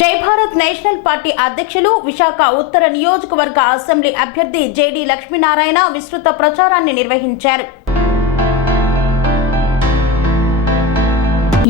జై Bharat national party అధ్యక్షులు విశాఖ ఉత్తర నియోజకవర్గ అసెంబ్లీ అభ్యర్థి జేడి లక్ష్మీనారాయణ విస్తృత ప్రచారాన్ని నిర్వహించారు.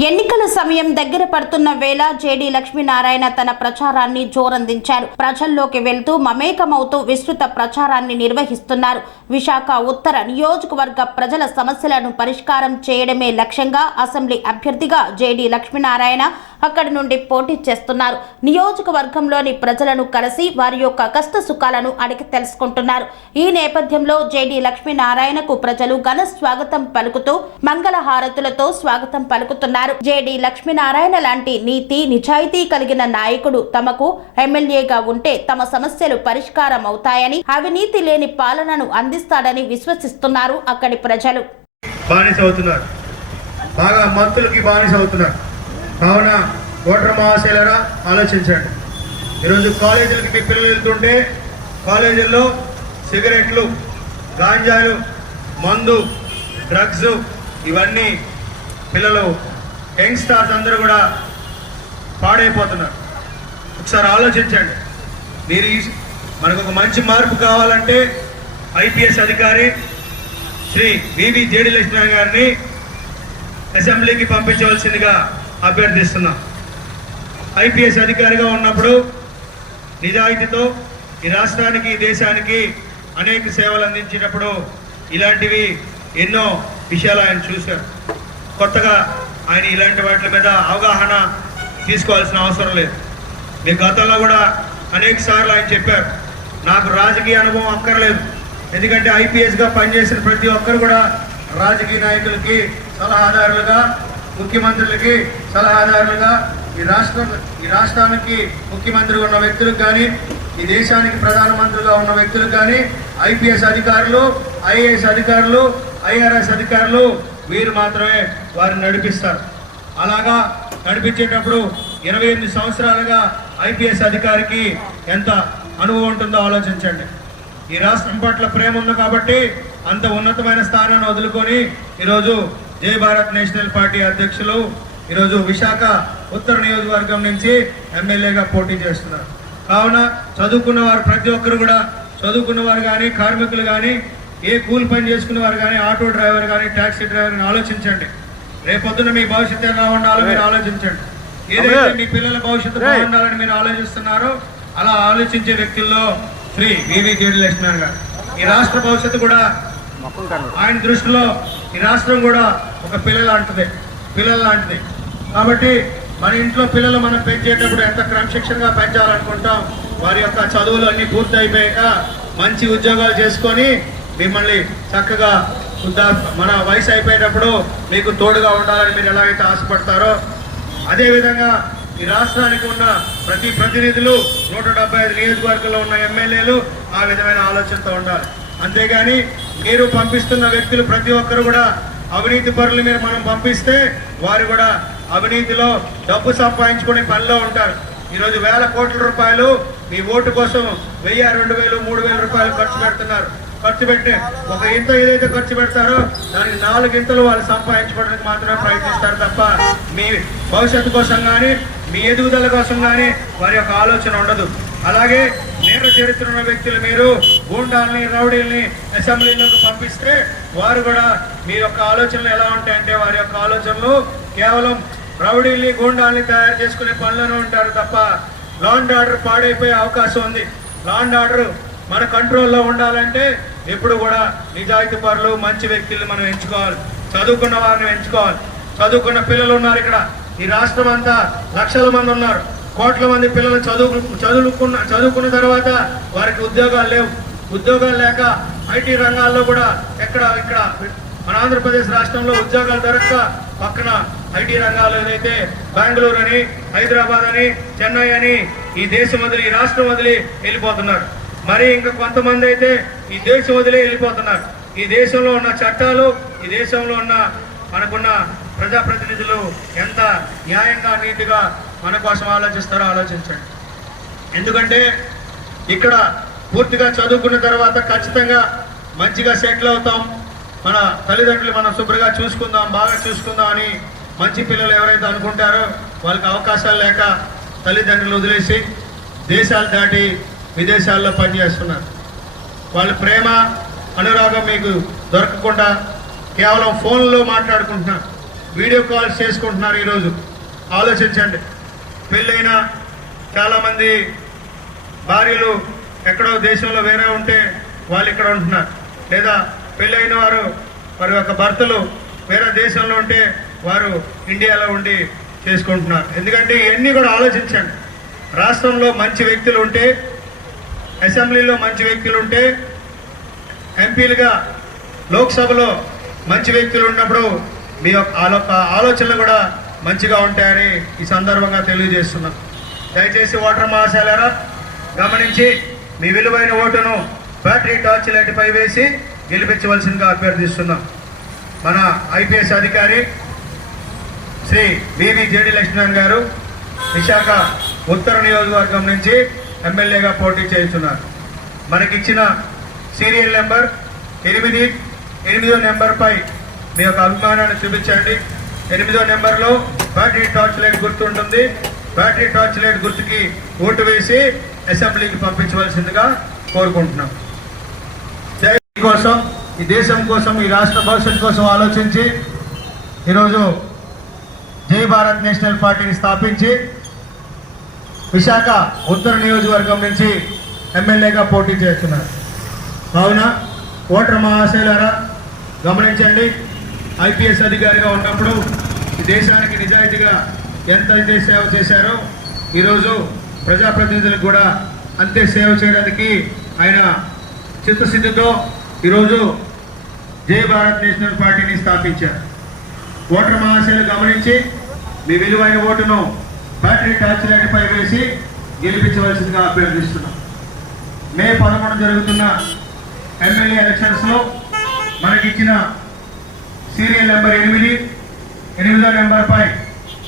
ఎన్నికల సమయం దగ్గర పడుతున్న వేళ జేడి లక్ష్మీనారాయణ తన ప్రచారాన్ని జోరందించారు. ప్రజల్లోకి వెళ్తూ మమేకమవుతూ విస్తృత ప్రచారాన్ని నిర్వహిస్తున్నారు. విశాఖ ఉత్తర నియోజకవర్గ ప్రజల సమస్యలను పరిష్కారం చేయడమే లక్ష్యంగా అసెంబ్లీ అభ్యర్థిగా జేడి లక్ష్మీనారాయణ అక్కడి నుండి పోటీ చేస్తున్నారు. నియోజకవర్గంలోని ప్రజలను కలిసి వారి యొక్క కష్ట సుఖాలను అడిగి తెలుసుకుంటున్నారు. ఈ నేపథ్యంలో జేడి లక్ష్మీనారాయణకు ప్రజలు ఘన స్వాగతం పలుకుతూ మంగళహారతులతో స్వాగతం పలుకుతున్నారు. జేడి లక్ష్మీనారాయణ లాంటి నీతి నిజాయితీ కలిగిన నాయకుడు తమకు ఎమ్మెల్యేగా ఉంటే తమ సమస్యలు పరిష్కారం అవుతాయని, అవినీతి లేని పాలనను అందిస్తాడని విశ్వసిస్తున్నారు అక్కడి ప్రజలు. కావున ఓటర్ మహాశైలరా ఆలోచించండి. ఈరోజు కాలేజీలకి మీ పిల్లలు వెళ్తుంటే కాలేజీల్లో సిగరెట్లు, గాంజాలు, మందు, డ్రగ్స్ ఇవన్నీ పిల్లలు యంగ్స్టర్స్ అందరూ కూడా పాడైపోతున్నారు. ఒకసారి ఆలోచించండి. మీరు మనకు ఒక మంచి మార్పు కావాలంటే ఐపీఎస్ అధికారి శ్రీ వివి జేడి లక్ష్మీనారాయణ గారిని అసెంబ్లీకి పంపించవలసిందిగా అభ్యర్థిస్తున్నాం. ఐపీఎస్ అధికారిగా ఉన్నప్పుడు నిజాయితీతో ఈ రాష్ట్రానికి, ఈ దేశానికి అనేక సేవలు అందించినప్పుడు ఇలాంటివి ఎన్నో విషయాలు ఆయన చూశారు. కొత్తగా ఆయన ఇలాంటి వాటి మీద అవగాహన తీసుకోవాల్సిన అవసరం లేదు. మీ గతంలో కూడా అనేక సార్లు ఆయన చెప్పారు, నాకు రాజకీయ అనుభవం అక్కర్లేదు. ఎందుకంటే ఐపీఎస్గా పనిచేసిన ప్రతి ఒక్కరు కూడా రాజకీయ నాయకులకి సలహాదారులుగా, ముఖ్యమంత్రులకి సలహాదారులుగా, ఈ రాష్ట్రానికి ముఖ్యమంత్రిగా ఉన్న వ్యక్తులకు కానీ, ఈ దేశానికి ప్రధానమంత్రిగా ఉన్న వ్యక్తులకు కానీ ఐపీఎస్ అధికారులు, ఐఏఎస్ అధికారులు, ఐఆర్ఎస్ అధికారులు వీరు మాత్రమే వారిని నడిపిస్తారు. అలాగా నడిపించేటప్పుడు 28 సంవత్సరాలుగా ఐపీఎస్ అధికారికి ఎంత అనుభవం ఉంటుందో ఆలోచించండి. ఈ రాష్ట్రం పట్ల ప్రేమ ఉంది కాబట్టి అంత ఉన్నతమైన స్థానాన్ని వదులుకొని ఈరోజు జై భారత్ నేషనల్ పార్టీ అధ్యక్షులు ఈరోజు విశాఖ ఉత్తర నియోజకవర్గం నుంచి ఎమ్మెల్యేగా పోటీ చేస్తున్నారు. కావున చదువుకున్న వారు ప్రతి ఒక్కరు కూడా, చదువుకున్నవారు కానీ, కార్మికులు కానీ, ఏ కూలి పని చేసుకున్న వారు కానీ, ఆటో డ్రైవర్ కానీ, ట్యాక్సీ డ్రైవర్ కానీ ఆలోచించండి. రేపొద్దున మీ భవిష్యత్తు ఎలా ఉండాలో మీరు ఆలోచించండి. ఏదైతే మీ పిల్లల భవిష్యత్తు బాగుండాలని మీరు ఆలోచిస్తున్నారో అలా ఆలోచించే వ్యక్తుల్లో శ్రీ వివి జేడి లక్ష్మీనారాయణ గారు. ఈ రాష్ట్ర భవిష్యత్తు కూడా ఆయన దృష్టిలో ఈ రాష్ట్రం కూడా ఒక పిల్లల లాంటిది. కాబట్టి మన ఇంట్లో పిల్లలు మనం పెంచేటప్పుడు ఎంత క్రమశిక్షణగా పెంచాలనుకుంటాం. వారి యొక్క చదువులు అన్నీ పూర్తి అయిపోయాక మంచి ఉద్యోగాలు చేసుకొని మిమ్మల్ని చక్కగా మన వయసు అయిపోయేటప్పుడు మీకు తోడుగా ఉండాలని మీరు ఎలాగైతే ఆశపడతారో అదేవిధంగా ఈ రాష్ట్రానికి ఉన్న ప్రతి ప్రతినిధులు 175 నియోజకవర్గంలో ఉన్న ఎమ్మెల్యేలు ఆ విధమైన ఆలోచనతో ఉండాలి. అంతేగాని మీరు పంపిస్తున్న వ్యక్తులు ప్రతి ఒక్కరు కూడా అవినీతి పరులు మనం పంపిస్తే వారు కూడా అవినీతిలో డబ్బు సంపాదించుకునే పనిలో ఉంటారు. ఈరోజు వేల కోట్ల రూపాయలు మీ ఓటు కోసం 1000, 2000, 3000 రూపాయలు ఖర్చు పెడుతున్నారు. ఖర్చు పెట్టి ఒక ఇంత ఏదైతే ఖర్చు పెడతారో దానికి 4 ఇంతలు వాళ్ళు సంపాదించుకోవడానికి మాత్రమే ప్రయత్నిస్తారు తప్ప మీ భవిష్యత్తు కోసం కానీ, మీ ఎదుగుదల కోసం కానీ వారి యొక్క ఆలోచన ఉండదు. అలాగే నేర చరిత్ర ఉన్న వ్యక్తులు మీరు గూండాలని, రౌడీల్ని అసెంబ్లీలోకి పంపిస్తే వారు కూడా మీ యొక్క ఆలోచనలు ఎలా ఉంటాయంటే వారి యొక్క ఆలోచనలు కేవలం రౌడీల్ని, గూండాల్ని తయారు చేసుకునే పనులను ఉంటారు తప్ప లా అండ్ ఆర్డర్ పాడైపోయే అవకాశం ఉంది. లా అండ్ ఆర్డర్ మన కంట్రోల్లో ఉండాలంటే ఎప్పుడు కూడా నిజాయితీ పరులు, మంచి వ్యక్తులు మనం ఎంచుకోవాలి. చదువుకున్న వారిని ఎంచుకోవాలి. చదువుకున్న పిల్లలు ఉన్నారు ఇక్కడ. ఈ రాష్ట్రం అంతా లక్షల మంది ఉన్నారు. కోట్ల మంది పిల్లలు చదువుకున్న తర్వాత వారికి ఉద్యోగాలు లేవు. ఉద్యోగాలు లేక ఐటీ రంగాల్లో కూడా ఇక్కడ మన ఆంధ్రప్రదేశ్ రాష్ట్రంలో ఉద్యోగాలు దొరక్క పక్కన ఐటీ రంగాలు ఏదైతే బెంగళూరు అని, హైదరాబాద్ అని, చెన్నై అని ఈ దేశం వదిలి, ఈ రాష్ట్రం వదిలి వెళ్ళిపోతున్నారు. మరి ఇంకా కొంతమంది అయితే ఈ దేశం వదిలే వెళ్ళిపోతున్నారు. ఈ దేశంలో ఉన్న చట్టాలు, ఈ దేశంలో ఉన్న మనకున్న ప్రజాప్రతినిధులు ఎంత న్యాయంగా, నీతిగా మన కోసం ఆలోచిస్తారో ఆలోచించండి. ఎందుకంటే ఇక్కడ పూర్తిగా చదువుకున్న తర్వాత ఖచ్చితంగా మంచిగా సెటిల్ అవుతాం. మన తల్లిదండ్రులు మనం శుభ్రంగా చూసుకుందాం, బాగా చూసుకుందాం అని మంచి పిల్లలు ఎవరైతే అనుకుంటారో వాళ్ళకి అవకాశాలు లేక తల్లిదండ్రులు వదిలేసి దేశాలు దాటి విదేశాల్లో పనిచేస్తున్నారు. వాళ్ళ ప్రేమ అనురాగం మీకు దొరకకుండా కేవలం ఫోన్లో మాట్లాడుకుంటున్నారు, వీడియో కాల్స్ చేసుకుంటున్నారు. ఈరోజు ఆలోచించండి. పెళ్ళైన చాలామంది భార్యలు ఎక్కడో దేశంలో వేరే ఉంటే వాళ్ళు ఇక్కడ ఉంటున్నారు, లేదా పెళ్ళైన వారి యొక్క భర్తలు వేరే దేశంలో ఉంటే వారు ఇండియాలో ఉండి చేసుకుంటున్నారు. ఎందుకంటే ఇవన్నీ కూడా ఆలోచించండి. రాష్ట్రంలో మంచి వ్యక్తులు ఉంటే, అసెంబ్లీలో మంచి వ్యక్తులు ఉంటే, ఎంపీలుగా లోక్సభలో మంచి వ్యక్తులు ఉన్నప్పుడు మీ యొక్క ఆలోచనలు కూడా మంచిగా ఉంటాయని ఈ సందర్భంగా తెలియజేస్తున్నాం. దయచేసి ఓటర్ మహాశయులారా గమనించి మీ విలువైన ఓటును బ్యాటరీ టార్చ్ లైట్పై వేసి గెలిపించవలసిందిగా అభ్యర్థిస్తున్నాం. మన ఐపీఎస్ అధికారి శ్రీ వివి జేడి లక్ష్మీనారాయణ గారు విశాఖ ఉత్తర నియోజకవర్గం నుంచి ఎమ్మెల్యేగా పోటీ చేస్తున్నారు. మనకిచ్చిన సీరియల్ నెంబర్ 8వ నెంబర్పై మీ యొక్క అభిమానాన్ని చూపించండి. 8వ నెంబర్లో బ్యాటరీ టార్చ్ లైట్ గుర్తు ఉంటుంది. బ్యాటరీ టార్చ్ లైట్ గుర్తుకి ఓటు వేసి అసెంబ్లీకి పంపించవలసిందిగా కోరుకుంటున్నాం. కోసం, ఈ దేశం కోసం, ఈ రాష్ట్ర భవిష్యత్తు కోసం ఆలోచించి ఈరోజు జై భారత్ నేషనల్ పార్టీని స్థాపించి విశాఖ ఉత్తర నియోజకవర్గం నుంచి ఎమ్మెల్యేగా పోటీ చేస్తున్నారు. కావున ఓటర్ మహాశయులారా గమనించండి. ఐపీఎస్ అధికారిగా ఉన్నప్పుడు ఈ దేశానికి నిజాయితీగా ఎంత అయితే సేవ చేశారో ఈరోజు ప్రజాప్రతినిధులకు కూడా అంతే సేవ చేయడానికి ఆయన చిత్తశుద్ధితో ఈరోజు జై భారత్ నేషనల్ పార్టీని స్థాపించారు. ఓటర్ మహాశయులు గమనించి మీ విలువైన ఓటును బ్యాటరీ టార్చ్ లైట్పై వేసి గెలిపించవలసిందిగా అభ్యర్థిస్తున్నాం. మే 11 జరుగుతున్న ఎమ్మెల్యే ఎలక్షన్స్లో మనకిచ్చిన సీరియల్ నెంబర్ 8వ నెంబర్పై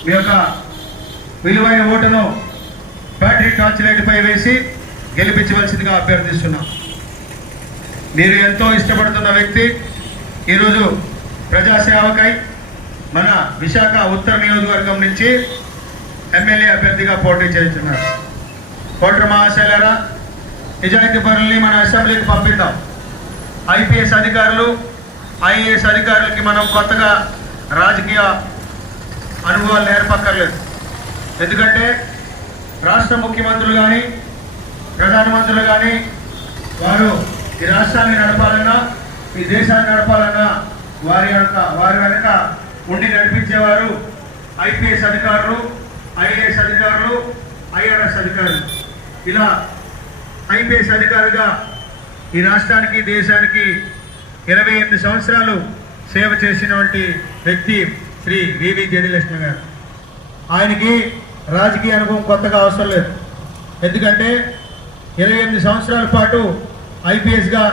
మీ యొక్క విలువైన ఓటును బ్యాటరీ టార్చ్ లైట్పై వేసి గెలిపించవలసిందిగా అభ్యర్థిస్తున్నాం. మీరు ఎంతో ఇష్టపడుతున్న వ్యక్తి ఈరోజు ప్రజాసేవకై మన విశాఖ ఉత్తర నియోజకవర్గం నుంచి ఎమ్మెల్యే అభ్యర్థిగా పోటీ చేస్తున్నారు. ఓటర్ మహాశయులారా నిజాయితీ పరుల్ని మన అసెంబ్లీకి పంపిద్దాం. ఐపీఎస్ అధికారులు, ఐఏఎస్ అధికారులకి మనం కొత్తగా రాజకీయ అనుభవాలు నేర్పక్కర్లేదు. ఎందుకంటే రాష్ట్ర ముఖ్యమంత్రులు కానీ, ప్రధానమంత్రులు కానీ వారు ఈ రాష్ట్రాన్ని నడపాలన్నా, ఈ దేశాన్ని నడపాలన్నా వారి వెనక ఉండి నడిపించేవారు ఐపీఎస్ అధికారులు, ఐఏఎస్ అధికారులు, ఐఆర్ఎస్ అధికారులు. ఇలా ఐపీఎస్ అధికారిగా ఈ రాష్ట్రానికి, దేశానికి 28 సంవత్సరాలు సేవ చేసినటువంటి వ్యక్తి శ్రీ వివి జేడి లక్ష్మీ గారు. ఆయనకి రాజకీయ అనుభవం కొత్తగా అవసరం లేదు. ఎందుకంటే 28 సంవత్సరాల పాటు ఐపీఎస్గా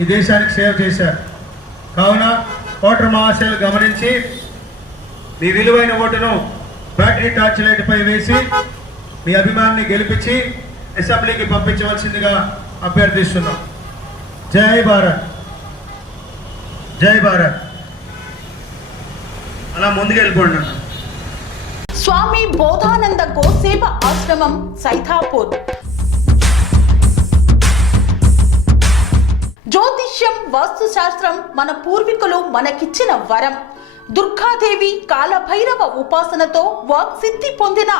ఈ దేశానికి సేవ చేశారు. కావున ఓటర్ మహాశయులు గమనించి మీ విలువైన ఓటును బ్యాటరీ టార్చ్ లైట్పై వేసి మీ అభిమానాన్ని గెలిపించి అసెంబ్లీకి పంపించవలసిందిగా అభ్యర్థిస్తున్నాం. జై భారత్, జై భారత్. అలా ముందుకెళ్ళిపోండి అన్న. స్వామి బోధానంద గోసేవ ఆశ్రమం సైథాపూర్. జ్యోతిష్యం, వాస్తుశాస్త్రం మన పూర్వీకులు మనకిచ్చిన వరం. దుర్గాదేవి, కాలభైరవ ఉపాసనతో వాక్సిద్ధి పొందిన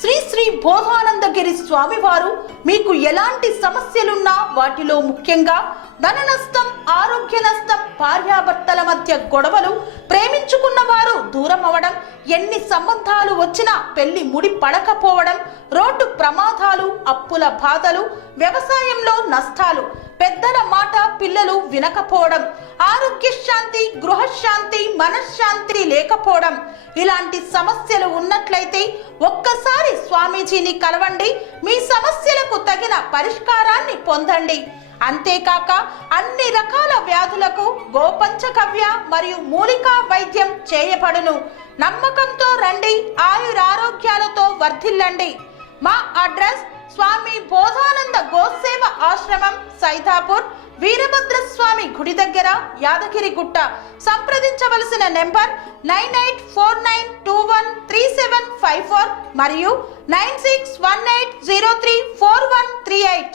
శ్రీ శ్రీ బోధానందగిరి స్వామివారు మీకు ఎలాంటి సమస్యలున్నా, వాటిలో ముఖ్యంగా ధన నష్టం, ఆరోగ్య నష్టం, భార్యాభర్తల మధ్య గొడవలు, ప్రేమించుకున్న వారు దూరం అవడం, ఎన్ని సంబంధాలు వచ్చినా పెళ్లి ముడి పడకపోవడం, రోడ్డు ప్రమాదాలు, అప్పుల బాధలు, వ్యవసాయంలో నష్టాలు, పెద్దల మాట పిల్లలు వినకపోవడం, ఆరోగ్య శాంతి, గృహశాంతి, మనశ్శాంతి లేకపోవడం, ఇలాంటి సమస్యలు ఉన్నట్లయితే ఒక్కసారి స్వామీజీని కలవండి. మీ సమస్యలకు తగిన పరిష్కారాన్ని పొందండి. అంతేకాక అన్ని రకాల వ్యాధులకు గోపంచగవ్య మరియు మూలికా వైద్యం చేయబడును. నమ్మకంతో రండి, ఆయురారోగ్యాలతో వర్ధిల్లండి. మా అడ్రస్ స్వామి బోధానంద గోసేవ ఆశ్రమం, సైదాపూర్, వీరభద్రస్వామి గుడి దగ్గర, యాదగిరిగుట్ట. సంప్రదించవలసిన నెంబర్ 9849213754 మరియు 9618034138.